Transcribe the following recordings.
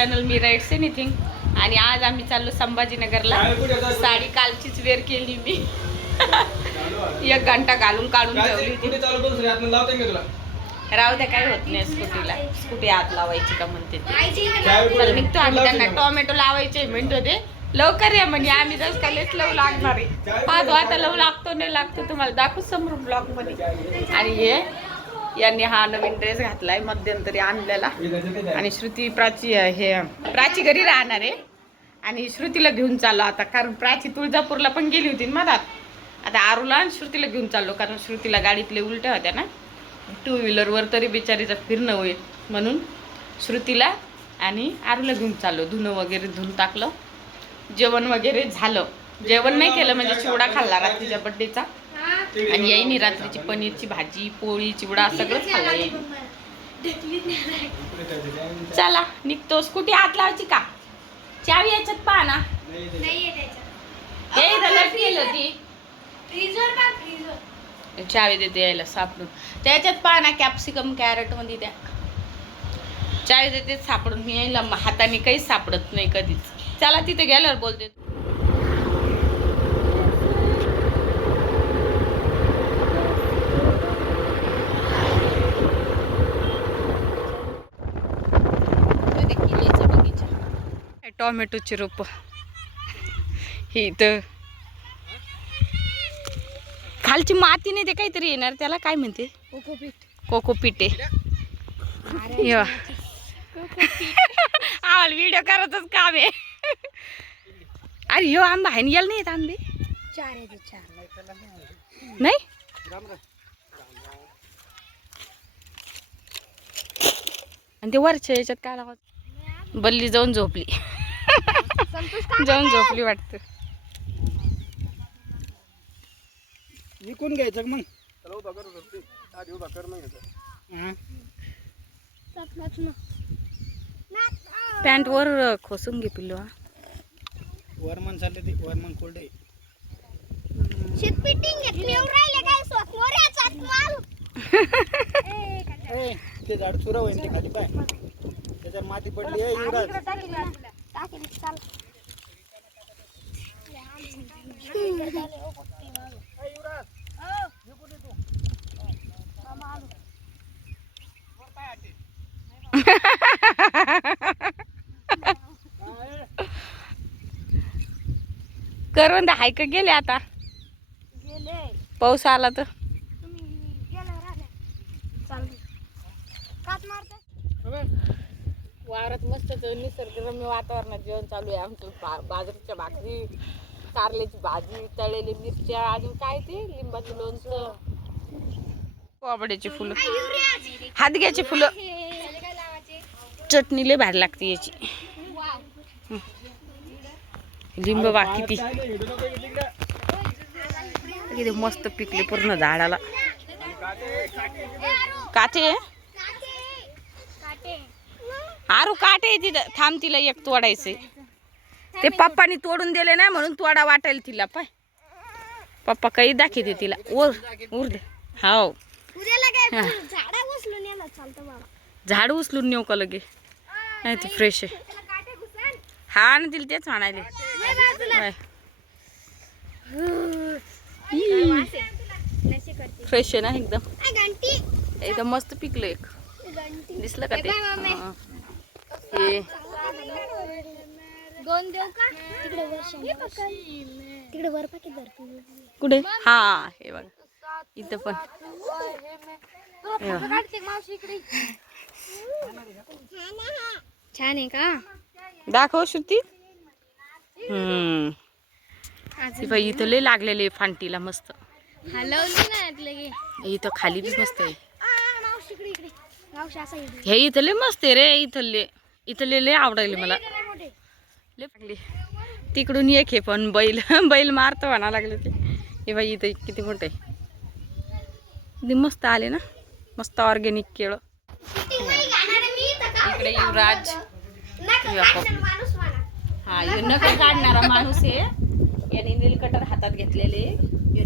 Channel मी rights anything आणि आज आम्ही चाललो संभाजीनगरला. साडी कालचीच वेअर केली मी. एक घंटा घालून काढून ठेवली का राहू द्या काय होत नाही स्कूटीला स्कूटी आत लावायची का म्हणते ते. निघतो आम्ही. त्यांना का? टोमॅटो लावायचे म्हणत होते लवकर या म्हणजे आम्ही जस कालेच लव लागणार आहे. पाच वाजता लव लागतो नाही लागतो तुम्हाला. दाखवू समोर ब्लॉगमध्ये. आणि हे यांनी हा नवीन ड्रेस घातलाय मध्यंतरी आणलेला. आणि श्रुती प्राची हे प्राची घरी राहणार आहे. आणि श्रुतीला घेऊन चाललो आता कारण प्राची तुळजापूरला पण गेली होती ना मधात आता आरूला आणि श्रुतीला घेऊन चाललो कारण श्रुतीला गाडीतले उलट्या होत्या ना. टू व्हीलरवर तरी बिचारीचं फिरणं होईल म्हणून श्रुतीला आणि आरूला घेऊन चाललो धुणं वगैरे धुवून टाकलं. जेवण वगैरे झालं. जेवण नाही केलं म्हणजे चिवडा खाल्ला रात्रीच्या बड्डेचा आणि येईनी रात्रीची पनीरची भाजी पोळी चिवडा सगळंच खाल्लं चला निघतो स्कूटी हात लावायची का? चावी याच्यात पहा ना. चावी देते यायला सापडून. त्याच्यात पहा ना कॅप्सिकम कॅरेटमध्ये द्या चावी देते सापडून. मी यायला हाताने काहीच सापडत नाही कधीच. चला तिथे गेल्यावर बोलते. टोमॅटोची रोप. ही इथं. खालची माती नाही ते काहीतरी येणार त्याला काय म्हणते? आहे. ये वा. आम्हाला व्हिडिओ करतच काम आहे. अरे ह्यो आंबा आहे याला नाही येत आंबे? चार आहे ते चार. नाही? आणि ते वरच्या याच्यात काय लावत बल्ली जाऊन झोपली. जाऊन झोपली वाटतं. विकून घ्यायचं मग? हा. पॅन्ट वर खोसून घे पिल्लू हा. वरमान चालले ते वरमान कोल्डे ते झाड चुरा होईल ते खाली पाय. त्याच्यात माती पडली आहे टाकेल चाल करवंद हाय का गेले आता? गेले. पाऊस आला तर तुम्ही गेले राहिले चाल कात मारते वावरात मस्त निसर्गरम्य वातावरणात जेवण चालू आहे आमचं. बा- बाजरीच्या भाकरी कारल्याची भाजी तळलेली मिरच्या अजून काय ते? लिंबाचं लोणचं. कोबड्याची फुलं. हादग्याची फुलं. चटणी लय भारी लागते याची. लिंब बाकी ती किती मस्त पिकले पूर्ण झाडाला. काचे? काटे आरू काटे तिथं. थांब तिला एक तोडायचे ते पप्पानी तोडून दिले ना म्हणून तोडा वाटायला तिला पाय. पप्पा काही दाखवते तिला. ओर उर दे. हाव. हा. झाडा उचलून येणार चालतं बाबा. झाड उचलून नेऊ का लगे? नाही ते फ्रेश आहे. हा ना तिला तेच करते. फ्रेश आहे ना एकदम? एकदम मस्त पिकलं एक. दिसलं का ते. हा. दोन देऊ का तिकडे वर शंभर. तिकडे वर पाकिट धरतो. कुठे? हा हे बघा. इथं पण. हे. छान आहे का? दाखव श्रुती. हम्म. इथं लय लागलेले फांटीला मस्त. हलवली ना लगे. इथं खाली बी मस्त आहे. हे इथं लय मस्त आहे रे इथले इथले लय आवडायले मला. लागले तिकडून एक हे पण बैल बैल मारतो म्हणा लागले ते. हे बाई इथं किती मोठं किती मस्त आले ना. मस्त ऑर्गॅनिक केळं. इकडे युवराज. हा नख काढणारा माणूस आहे. याने नीलकटर हातात घेतलेले.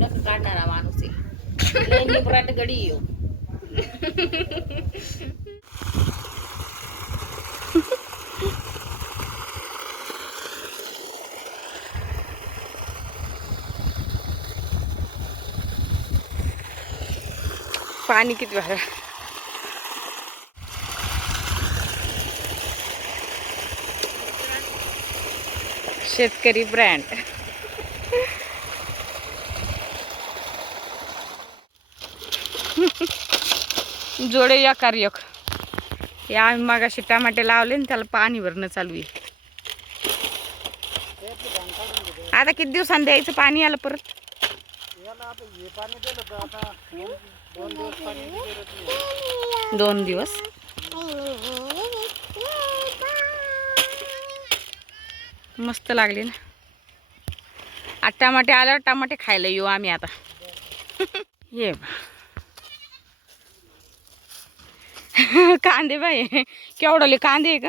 नख काढणारा माणूस आहे. निबराट गडी यो. पाणी किती भारी. शेतकरी ब्रँड. जोडे या कार्यक या आम्ही मागाशी टमाटे लावले आणि त्याला पाणी भरणं चालू आहे. आता किती दिवसांनी द्यायचं पाणी आलं परत? हे पाणी दिलं तर आता दोन दोन दिवस. पाणी नाही दोन दिवस मस्त लागले ना. आता टमाटे आल्यावर टमाटे खायला येऊ आम्ही आता. ये बा. कांदे बाई केवढले कांदे आहे का?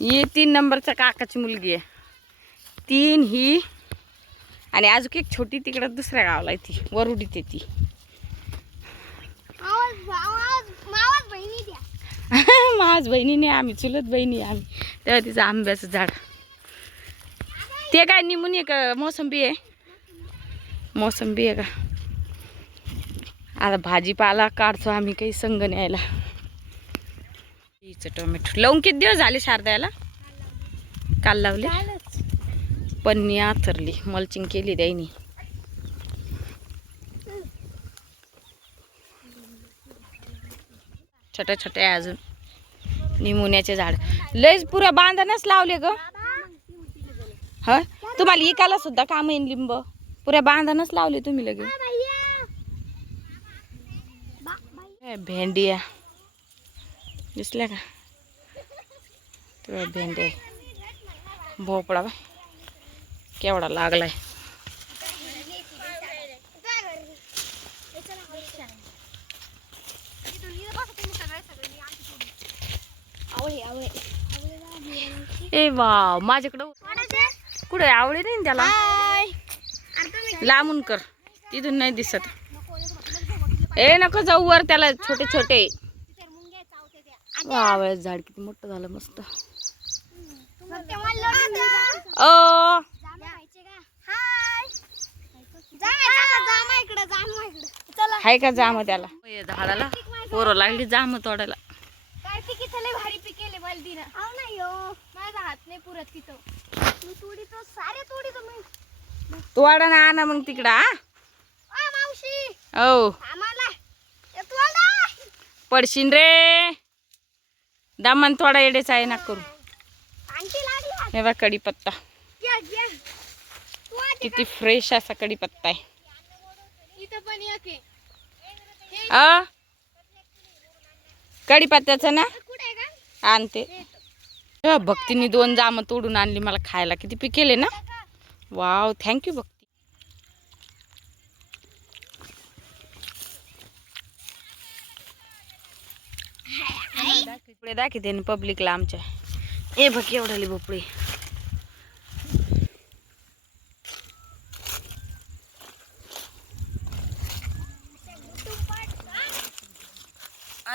ये तीन नंबरच्या काकाची मुलगी आहे. तीन ही आणि अजून एक छोटी तिकडं दुसऱ्या गावाला ती वरुडीत आहे ती आवाज आवाज आवाज बहिणी द्या. माझ बहिणीने आम्ही चुलत बहिणी आम्ही. तेव्हा तिचं आंब्याचं झाड. ते काय निमून आहे का मोसंबी आहे? मोसंबी आहे का? आता भाजीपाला काढतो आम्ही काही संग न्यायला. हिचं टोमॅटो. लावून किती दिवस झाले शारदाला काल लावले? पन्नी आथरली मल्चिंग केली द्यायनी छोट्या छोट्या आहे अजून निमोनियाचे झाड. लयच पुऱ्या बांधणच लावले ग. ह? तुम्हाला इकायला सुद्धा काम येईन लिंब. पुऱ्या बांधणच लावले तुम्ही लगे. भेंडिया दिसल्या का? तुला भेंडी भोपळा बा. केवढा लागलाय. ए वाव माझ्याकडं कुठे आवडे नाही त्याला? लांबून कर. तिथून नाही दिसत. ए नको जाऊ वर त्याला छोटे छोटे. आवळ्यात झाड किती मोठं झालं मस्त. अ हाय का जाम त्याला? झाडाला. पोरं लागली जाम तोडायला. भारी पिकेले बलदीनं हो. माझा हात नाही पुरत तिथं. मी तुडी तो सारे तुडी तो मी. तोडा ना आणा मग तिकडं हा. आ मावशी. हो आम्हाला ए, तोडा. पडशीन रे. दामन थोडा येडेच आहे ना करू. आणखी लागली हे बा कढीपत्ता. घ्या घ्या. तू आधी किती फ्रेश असा कढीपत्ता आहे. इथं पण एक आहे. अ कढीपत्त्याचं ना? आणते. भक्तीने दोन जामं तोडून आणली मला खायला. किती पिकेले ना? Wow thank you Bhakti. दाखवते ना पब्लिकला आमच्या. ए बघ एवढाली भोपळी.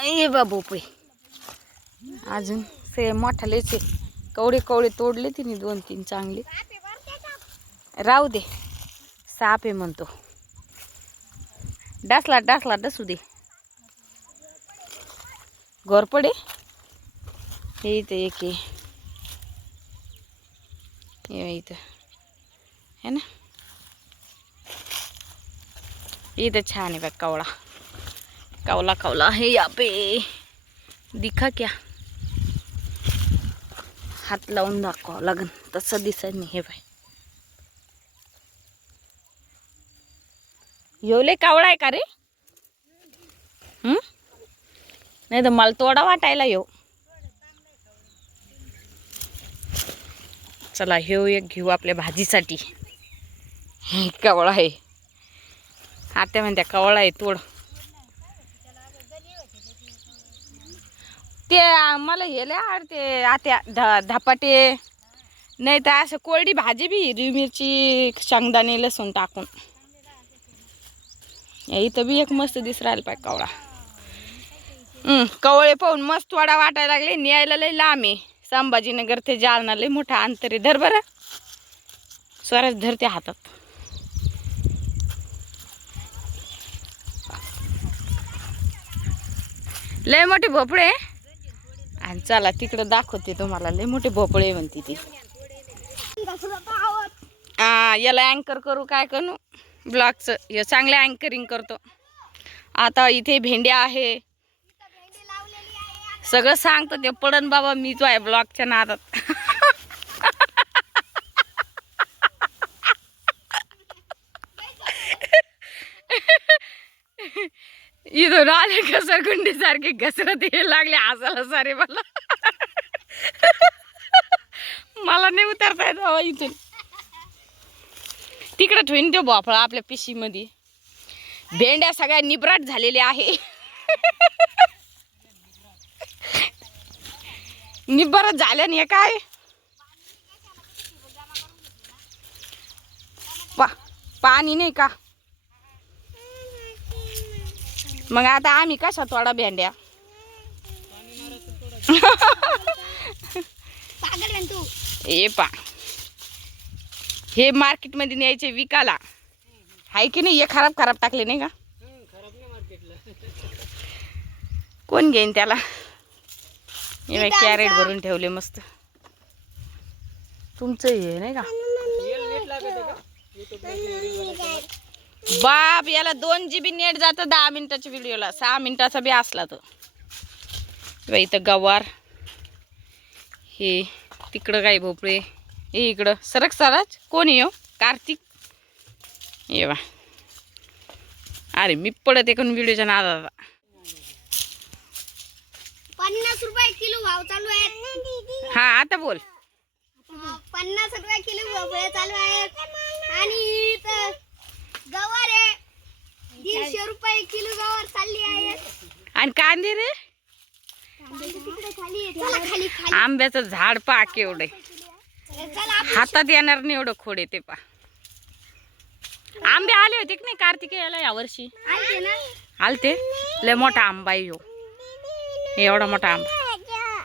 ए बाबू पै. अजून से मोठालेच आहे कवडे कवडे तोडले तिने दोन तीन चांगले. राहू दे. साप आहे म्हणतो. डासला डासला डसू दे. घोरपडे हे इथं एक आहे. हे इथं. है ना? इथं छान आहे बघ कवळा कावला कावला है या पे. दिखा क्या? हात लावून दाखवावं लागन. तसं दिसत नाही हे बाय येवले कावळा आहे का रे? नाही तर मला तोडा वाटायला येऊ चला येऊ एक घेऊ आपल्या भाजीसाठी. हे कवळा आहे. आत्या म्हणत्या कवळा आहे तोड. ते मला हे लय आवडते आत्या ध धपाटे. नाही तर असं कोरडी भाजी बी हिरवी मिरची शेंगदाणे लसूण टाकून. इथं बी एक मस्त दिस राहिला पाय कवळा. कवळे पाहून मस्त वाडा वाटायला लागले न्यायला लय लांब आहे. संभाजीनगर ते जालना लय मोठा अंतर आहे. धर बरं. स्वराज धरते हातात. लय मोठे भोपळे. आणि चला तिकडं दाखवते तुम्हाला. लय मोठे भोपळे म्हणते ती. हा याला अँकर करू काय करू? ब्लॉगचं हे चांगलं अँकरिंग करतो. आता इथे भेंड्या आहे. सगळं सांगतो ते पडन बाबा मीच आहे ब्लॉगच्या नादात. इथून आले घसरगुंडी सारखी घसरत ये लागले हसायला सारे मला. मला नाही उतरता येत बाबा इथून. तिकडे ठेवून देऊ भोपळा आपल्या पिशीमध्ये. भेंड्या सगळ्या निबराट झालेल्या आहे. निब्बरच झाल्या नाही काय? पा पाणी नाही का? मग आता आम्ही कशा थोडा भेंड्या? आहे हे पा. हे मार्केटमध्ये न्यायचे विकाला हाय की नाही? हे खराब खराब टाकले नाही का? कोण घेईन त्याला? हे कॅरेट भरून ठेवले मस्त. तुमचं हे नाही का? बाप याला दोन जी बी नेट जातं दहा मिनिटाच्या व्हिडिओला सहा मिनिटाचा बी असला तर. इथं गवार. हे तिकडं काय भोपळे? हे इकडं. सरक सरच कोण येऊ कार्तिक. ये वा अरे मी पडत एकूण व्हिडिओच्या नादात. पन्नास रुपये किलो भाव चालू आहे हा आता बोल. पन्नास रुपये किलो भोपळे चालू आहेत. आणि गवार आहे. दीडशे रुपये किलो गवार चालली आहे. आणि कांदे रे? तिकडे खाली आहे. चला खाली खाली. आंब्याचं झाड पा केवढे. चला आपण हातात येणार नाही एवढं खोड येते पा आंबे आले होते की नाही कार्तिकेयाला यावर्षी? आलते ना. आलते? लय मोठा आंबा आहे ह्यो एवढा मोठा आंबा.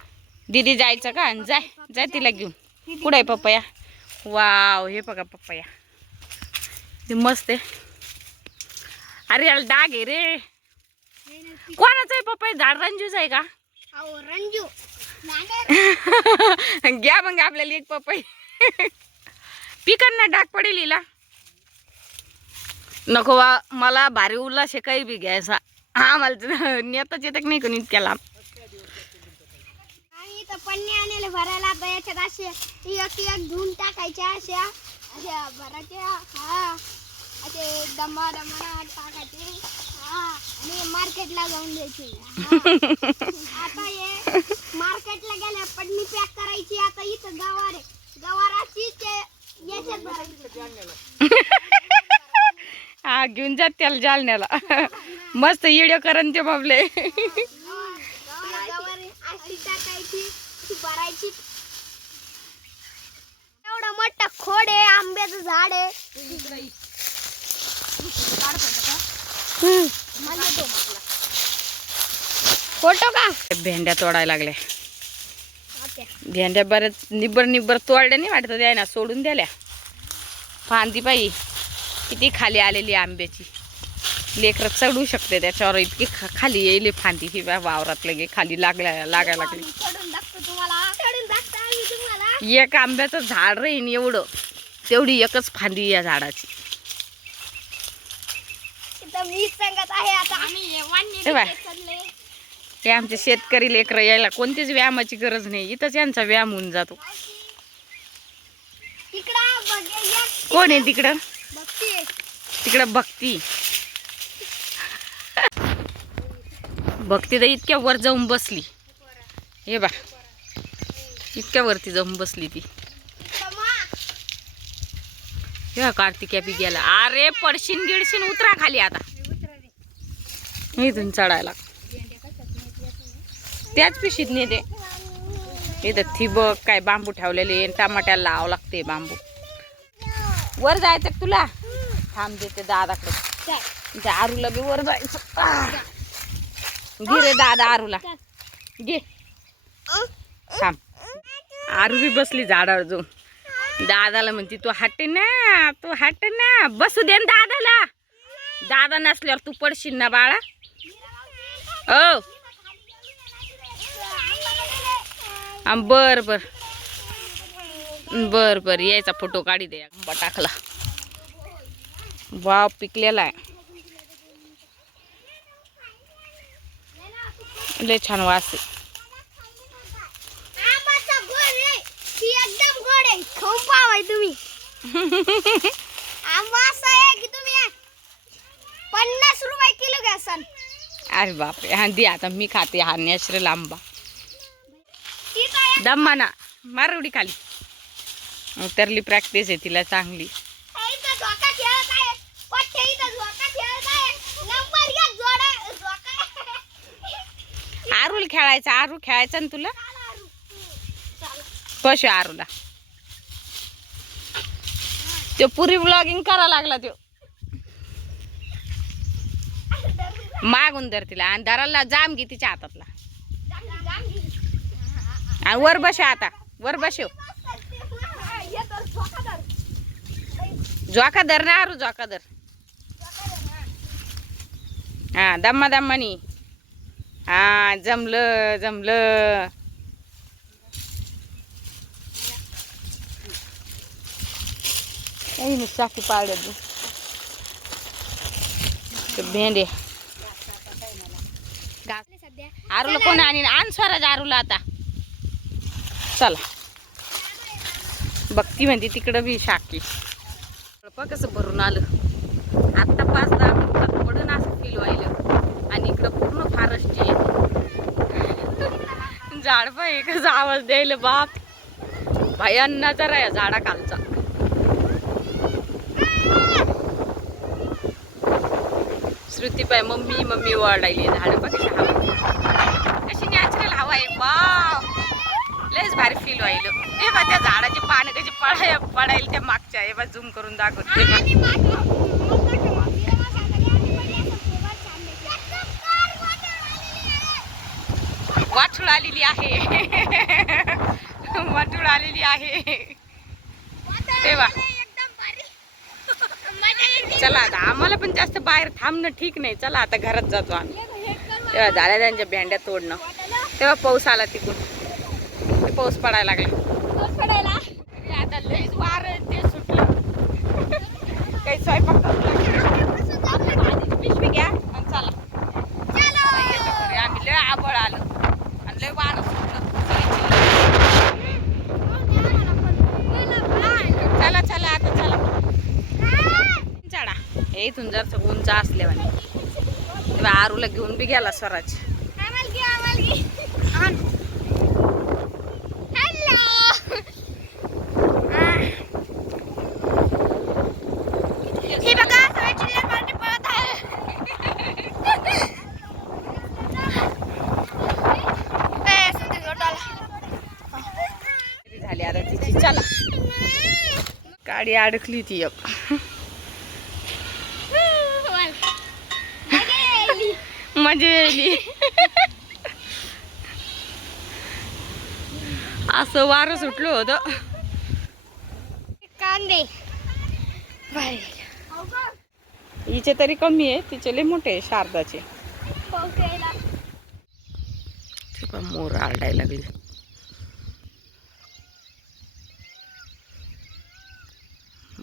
दीदी जायचं का? आणि जाय जाय तिला घेऊन. कुठं आहे पप्पया वाव हे बघा पप्पया ते मस्त आहे. अरे याला डाग आहे रे. कोणाचं आहे पप्पा? झाड रंजूच आहे का? रंजू. घ्या मग आपल्याला एक पपई. पिकांना डाग पडेल हिला. नको वा मला भारी उल्हास आहे काही बी घ्यायचा. हा मला नेताच येतं नाही कोणी इतक्या लांब पन्ने आणले भरायला याच्यात असे एक एक घेऊन टाकायच्या अशा अशा भरायच्या. हा. असे दमा दमा टाकायचे हा आणि मार्केटला जाऊन द्यायचे. आता हे मार्केटला गेल्या पडणी पॅक करायची आता इथं गवार आहे. गवाराची ते याच्यात भरायची. हा घेऊन जात त्याला जालन्याला. मस्त व्हिडिओ करन ते बाबले. गवार अशी टाकायची भरायची. एवढा मोठा खोड आहे आंब्याचं झाड आहे. फोटो का? भेंड्या तोडायला लागल्या भेंड्या बऱ्याच निब्बर निब्बर तोडल्या नाही वाटत द्याय ना सोडून द्याल्या. फांदी बाई किती खाली आलेली आंब्याची. लेकरं चढू शकते त्याच्यावर इतकी खा- खाली येईल फांदी ही बा वावरात लगे खाली लागल्या लागायला लागली. एक आंब्याचं झाड राहीन एवढं. तेवढी एकच फांदी या झाडाची. इथं मी सांगत आहे आता आम्ही हे बाय. हे आमचे शेतकरी लेकरं यायला कोणतीच व्यायामाची गरज नाही. इथंच यांचा व्यायाम होऊन जातो. कोण आहे तिकडं? तिकडं भक्ती. भक्ती तर इतक्या वर जाऊन बसली. हे बा. इतक्या वरती जाऊन बसली ती. हे बी गेला. अरे पडशीन गिडशीन उतरा खाली आता. इथून चढायला. त्याच पिशीत नेते. इथं थिबक काय बांबू ठेवलेले टमाट्याला लावावं लागते बांबू. वर जायचं तुला? थांब देते दादाकडे. चल आरूला बी वर जायचं. घे रे दादा आरूला. घे. थांब. आरू बी बसली झाडावर जाऊन दादाला म्हणते तू हट ना तू हट ना बसू दे ना दादाला. दादा नसल्यावर तू पडशील ना बाळा. हा, बर बर. बर बर. यायचा फोटो काढी दे आंबा टाकला. वाव पिकलेला आहे. लय छान वास तुम्ही. आंबा असा आहे की तुम्ही पन्नास रुपये किलो घ्या अरे बापरे. हा दे आता मी खाते. हा नॅचरल आंबा ती काय दम्मा ना मार उडी खाली. उतरली प्रॅक्टिस आहे तिला चांगली. आरुल खेळायचा. आरू खेळायचा ना तुला. कशा आरूला. तो पुरी ब्लॉगिंग करा लागला तो. मागून धर तिला आणि धराला जाम घे तिच्या हातातला. आणि वर बसे आता. वर बसेव. तर झोका धर. जोका धर ना आरू जोका धर. हा दम्मा दम्मानी. हा जमलं जमलं. तू ते भेंडे. आरूला कोण आणि आण स्वराज आरूला आता. चला. बघती म्हणते तिकडं बी शाकी. कसं भरून आलं. आत्ता पाच दहा मिनिटात पडून असं फील व्हायलं. आणि इकडं पूर्ण फारस्ट आहे. झाड पण एकच आवाज द्यायला बाप. भयान आहे या झाडाखालचा. श्रुती पाय मम्मी मम्मी ओरडायली. झाड कशी आहे वाव लयच भारी फील व्हायलं हे बा त्या झाडाची पानं कशी पडाय पडायला त्या मागच्या हे बा झूम करून दाखवते वाटूळ आलेली आहे वाटूळ आलेली आहे तेव्हा. चला आता आम्हाला पण जास्त बाहेर थांबणं ठीक नाही चला आता घरात जातो आम्ही हे तेव्हा झाल्या त्यांच्या भेंड्या तोडणं. तेव्हा पाऊस आला तिकडून. ते पाऊस पडायला लागला. पाऊस पडायला. आता लईच वार ते सुटलं. काही स्वयंपाक करू पिशवी घ्या आणि चला. आम्ही लय आबळ आलं. आणि लय वारं सुटलं. चला चला आता चला. चढा हे इथून जर उंच असल्यावाने तेव्हा आरूला घेऊन बी गेला स्वराज आम्हाला घे, आम्हाला घे. आण. Hello. आह. हे बघा सगळे चिल्लर पार्टी पळत आहे ए, सुंदर जोटाला. झाली आता तिची चला गाडी अडकली ती एक. मजा यायली. असं वारं सुटलं होतं. कांदे. हिचे तरी कमी आहे तिचे लय मोठे आहे शारदाचे. ते मोर आरडायला लागले.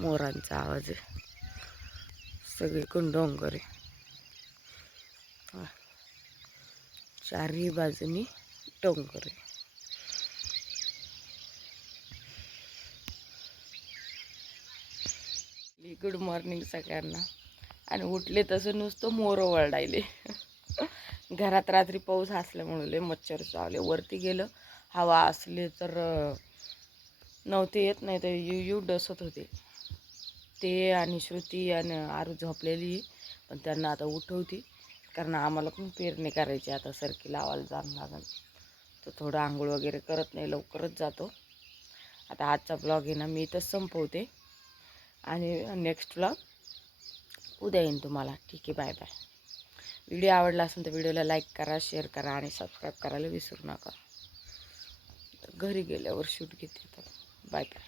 मोरांचा आवाज आहे. सगळीकडून डोंगर आहे. चारही बाजूनी डोंगर आहे. गुड मॉर्निंग सगळ्यांना. आणि उठले तसं नुसतं मोर ओरडायले घरात रात्री पाऊस असल्यामुळे लय मच्छर चावले. वरती गेलं हवा असली तर नव्हते येत नाही तर यू यू डसत होते. ते आणि श्रुती आणि आरू झोपलेली पण त्यांना आता उठवती. कारण आम्हाला पण पेरणी करायची आता सरकी लावायला जाणं लागेल. तर थोडं आंघोळ वगैरे करत नाही लवकरच जातो. आता आजचा ब्लॉग आहे ना मी इथंच संपवते. आणि नेक्स्ट ब्लॉग उद्या येईन तुम्हाला. ठीक आहे बाय बाय व्हिडिओ आवडला असेल तर व्हिडिओला लाईक करा शेअर करा आणि सबस्क्राईब करायला विसरू नका. घरी गेल्यावर शूट घेते तर. Bye bye